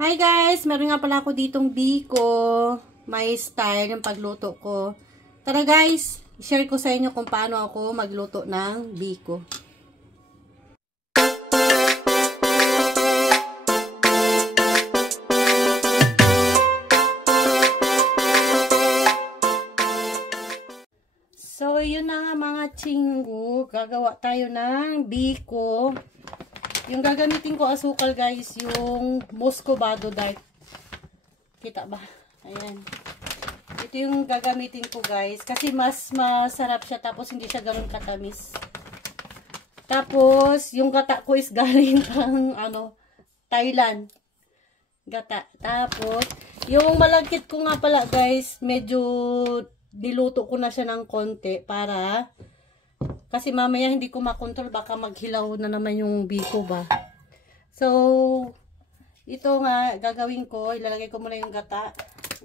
Hi guys! Meron nga pala ako ditong biko. May style yung pagluto ko. Tara guys, share ko sa inyo kung paano ako magluto ng biko. So, yun na nga mga chinggo. Gagawa tayo ng biko. Yung gagamitin ko asukal guys, yung Muscovado Dark. Kita ba? Ayan. Ito yung gagamitin ko guys. Kasi mas masarap siya tapos hindi siya ganun katamis. Tapos, yung gata ko is galing ng Thailand. Gata. Tapos, yung malagkit ko nga pala guys, medyo niluto ko na siya ng konti para kasi mamaya hindi ko makontrol, baka maghilaw na naman yung biko ba. So, ito nga gagawin ko, ilalagay ko muna yung gata.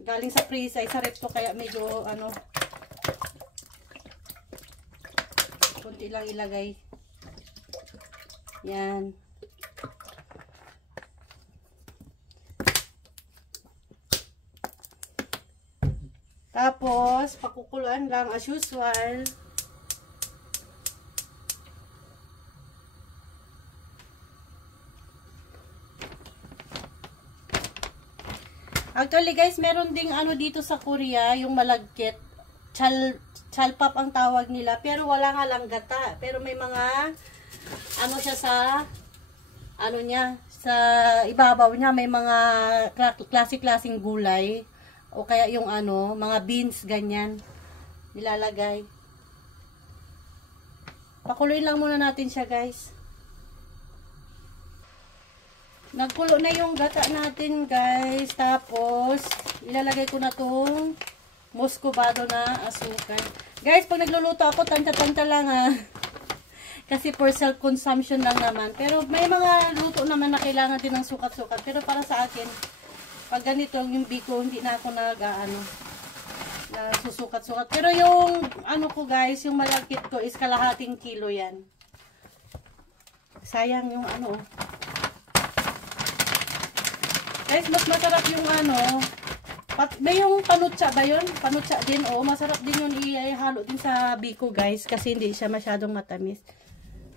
Galing sa freezer, sa ref to, kaya medyo konti lang ilagay. Yan. Tapos, pakukuluan lang as usual. Actually guys, meron ding dito sa Korea, yung malagkit. Chalpap ang tawag nila. Pero wala nga lang gata. Pero may mga, siya sa, niya, sa ibabaw niya, may mga klase-klaseng gulay. O kaya yung mga beans, ganyan. Nilalagay. Pakuluin lang muna natin siya guys. Nagkulo na yung gata natin guys. Tapos, ilalagay ko na tong Muscovado na asukal. Guys, pag nagluluto ako, tanta-tanta lang Kasi for self-consumption lang naman. Pero may mga luto naman na kailangan din ng sukat-sukat. Pero para sa akin, pag ganito yung biko, hindi na ako na susukat-sukat. Pero yung ko guys, yung malagkit ko is kalahating kilo yan. Sayang yung Guys, mas masarap yung may yung panutsa ba yun? Panutsa din, masarap din yun ihalo din sa biko guys, kasi hindi siya masyadong matamis.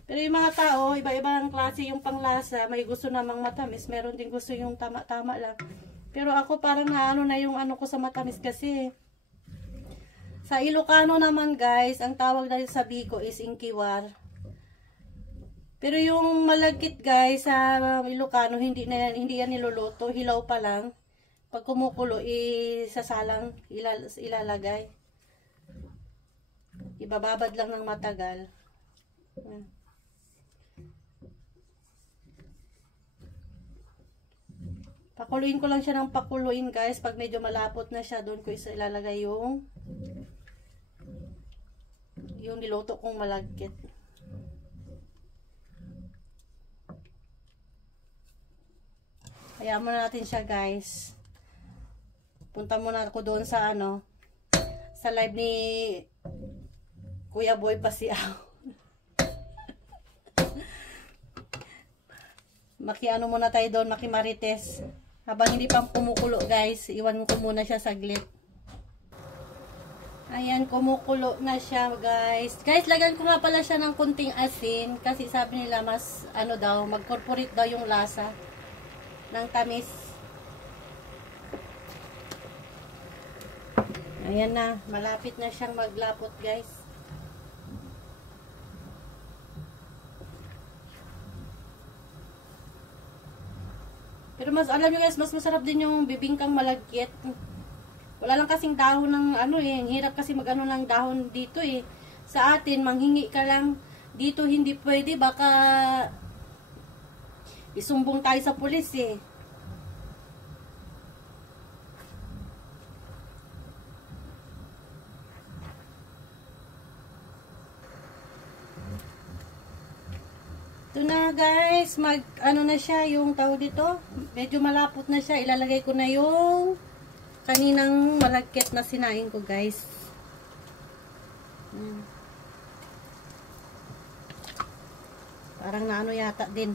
Pero yung mga tao, iba-ibang klase yung panglasa, may gusto namang matamis, meron din gusto yung tama-tama lang. Pero ako parang na yung ko sa matamis kasi. Sa Ilocano naman guys, ang tawag dahil sa biko is ingkiwar. Pero yung malagkit guys sa Ilocano, hindi yan niluluto, hilaw pa lang. Pag kumukulo, isasalang ilalagay. Ibababad lang ng matagal. Pakuluin ko lang siya ng pakuluin guys. Pag medyo malapot na siya, doon ko ilalagay yung niluto kong malagkit. Hayaan muna natin siya guys. Punta muna ako doon sa sa live ni Kuya Boy Pasiaw. Muna tayo doon, makimarites. Habang hindi pa kumukulo guys, iwan ko muna siya saglit. Ayan, kumukulo na siya guys. Guys, lagyan ko nga pala siya ng kunting asin. Kasi sabi nila mas mag-corporate daw yung lasa ng tamis. Ayan na, malapit na siyang maglapot guys. Pero alam nyo guys, mas masarap din yung bibingkang malagkit. Wala lang kasing dahon ng hirap kasi ng dahon dito Sa atin, manghingi ka lang dito, hindi pwede, baka isumbong tayo sa pulis Ito na guys, na siya yung tawag dito. Medyo malapot na siya. Ilalagay ko na yung kaninang malagkit na sinain ko guys. Parang yata din.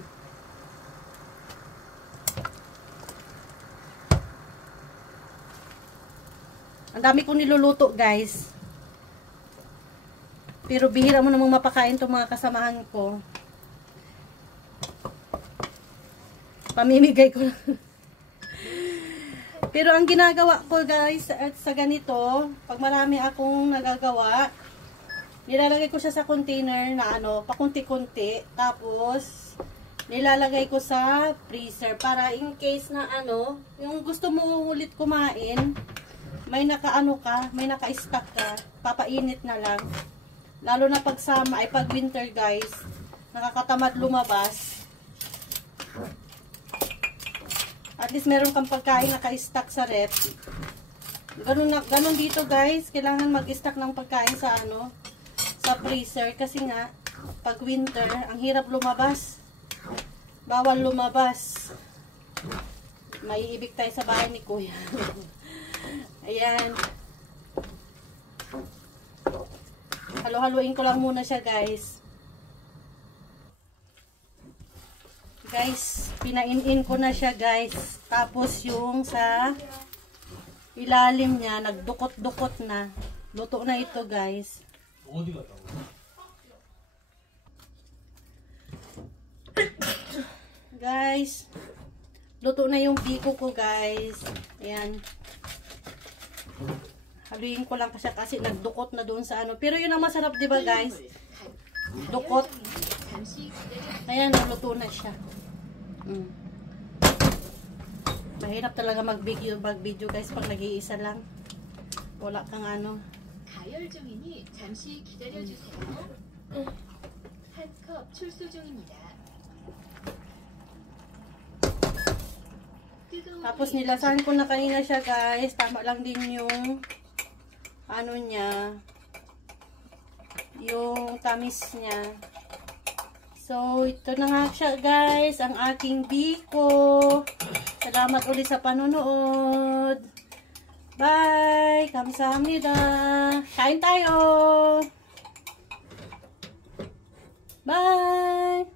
Ang dami kong niluluto, guys. Pero bihira mo namang mapakain itong mga kasamahan ko. Pamimigay ko lang. Pero ang ginagawa ko, guys, at sa ganito, pag marami akong nagagawa, nilalagay ko siya sa container na ano, pakunti-kunti. Tapos, nilalagay ko sa freezer para in case na ano, yung gusto mo ulit kumain, may nakaano ka, may naka-stock ka, papainit na lang. Lalo na pag summer, ay pag winter, guys, nakakatamad lumabas. At least meron kang pagkain naka-stock sa ref. Ganun dito, guys. Kailangan mag-stock ng pagkain sa ano, sa freezer kasi nga pag winter, ang hirap lumabas. Bawal lumabas. Maiibig tayo sa bahay ni Kuya. Ayan. Halo-haluin ko lang muna siya, guys. Guys, pinain-in ko na siya, guys. Tapos yung sa ilalim niya, nagdukot-dukot na. Luto na ito, guys. Guys, luto na yung biko ko, guys. Ayan. Haluin ko lang kasi nagdukot na doon sa ano. Pero yun ang masarap, di ba, guys? Dukot. Ayan, luto na siya. Mahirap talaga mag-video guys pag nag-iisa lang. Wala kang ano. 가열 중이니 잠시 기다려 주세요. 한 컵 출수 중입니다. Tapos nilasahan ko na kanina siya, guys. Tama lang din yung ano niya. Yung tamis niya. So, ito na nga siya, guys, ang aking biko. Salamat ulit sa panonood. Bye! Kamsahamnida! Kain tayo! Bye!